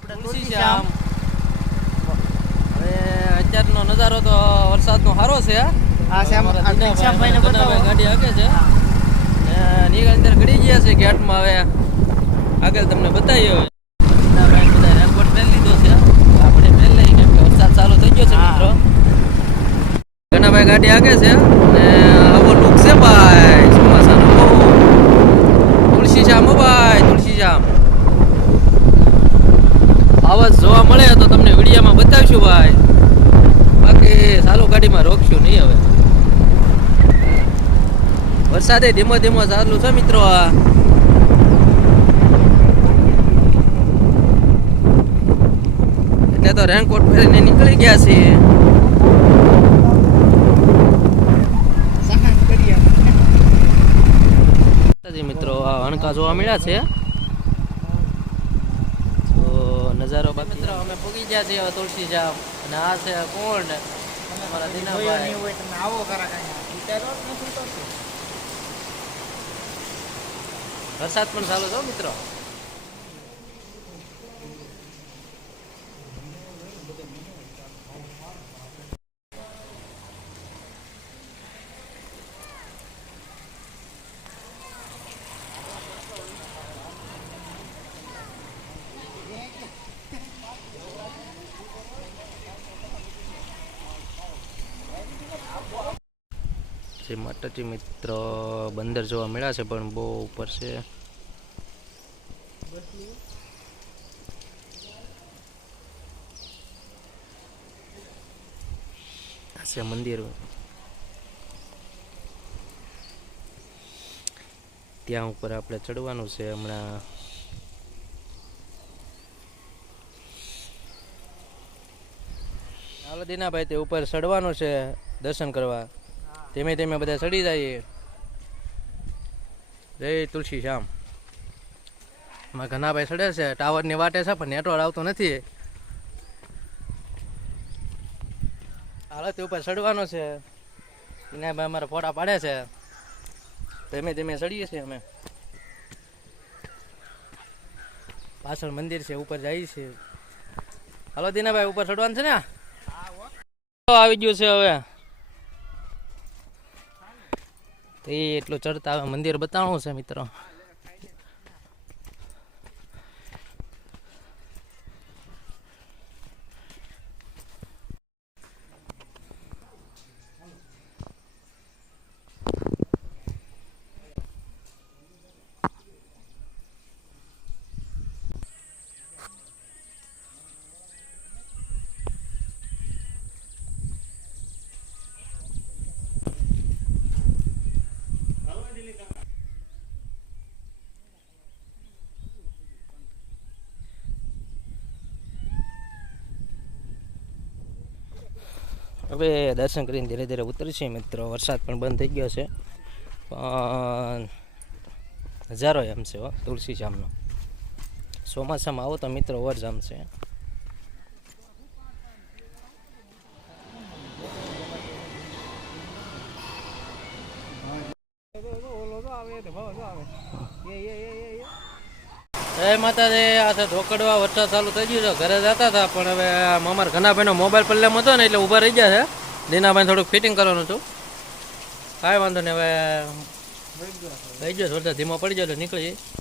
તુલસીશ્યામ. હવે અત્યારનો નજારો તો વરસાદનો સારો છે. ગાડી આગે છે નીકળ અંદર ગળી ગયા છે ઘાટમાં. હવે આગળ તમને બતાવીએ. બધા રેનકોટ પહેરી લીધો છે. આપણે પહેરી લઈએ કેમ કે વરસાદ ચાલુ થઈ ગયો છે મિત્રો. ઘણાભાઈ ગાડી આગે છે ને આવો લુક છે ભાઈ ચોમાસાનો. તુલસીશ્યામ ભાઈ તુલસીશ્યામ. આવાજ જોવા મળે તો તમને વિડીયોમાં બતાવીશું ભાઈ. બાકી ચાલુ ગાડીમાં રોકશું નહીં. હવે વરસાદે ધીમો ધીમો ચાલુ છે મિત્રો. એટલે તો રેનકોટ પહેરીને નીકળી ગયા છીએ. મિત્રો આ અણકા જોવા મળ્યા છે તો નજારો. બાકી મિત્રો અમે પૂગી ગયા છીએ તુલસીશ્યામ. અને આ છે કોણ અમારા દીનાભાઈ. વરસાદ પણ ચાલુ છે મિત્રો. જે માતાજી મિત્રો બંદર જોવા મળ્યા છે પણ બહુ ઉપર છે. છે મંદિર. ત્યાં ઉપર આપણે ચડવાનું છે હમણાં. હાલો દીનાભાઈ તે ઉપર ચડવાનું છે દર્શન કરવા. ધીમે ધીમે બધા ચડી જઈએ. જય તુલસીશ્યામ. એમાં ઘણાભાઈ ચડે છે. ટાવરની વાટે છે પણ નેટવર્ક આવતો નથી. હાલો તે ઉપર ચડવાનો છે. દીનાભાઈ અમારા ફોટા પાડે છે. ધીમે ધીમે ચડીએ છીએ અમે. પાછળ મંદિર છે ઉપર જઈએ છીએ. હાલો દીનાભાઈ ઉપર ચડવાનું છે ને. આવી ગયું છે હવે. તો એટલું ચડતા હવે મંદિર બતાવવું છે મિત્રો. હવે દર્શન કરીને ધીરે ધીરે ઉતરશે મિત્રો. વરસાદ પણ બંધ થઈ ગયો છે પણ નજારો એમ છે તુલસીશ્યામનો. ચોમાસામાં આવો તો મિત્રો ઓર જામ છે. જય માતાજી. આ છે ધોકડવા. વરસાદ ચાલુ થઈ ગયું છે. ઘરે જતા હતા પણ હવે અમારા ઘનાભાઈનો મોબાઈલ પ્રોબ્લેમ હતો ને એટલે ઊભા રહી ગયા છે. દીનાભાઈ થોડુંક ફિટિંગ કરવાનું હતું. કાંઈ વાંધો નહીં. હવે થઈ ગયો વરસાદ ધીમો પડી ગયો એટલે નીકળી જાય.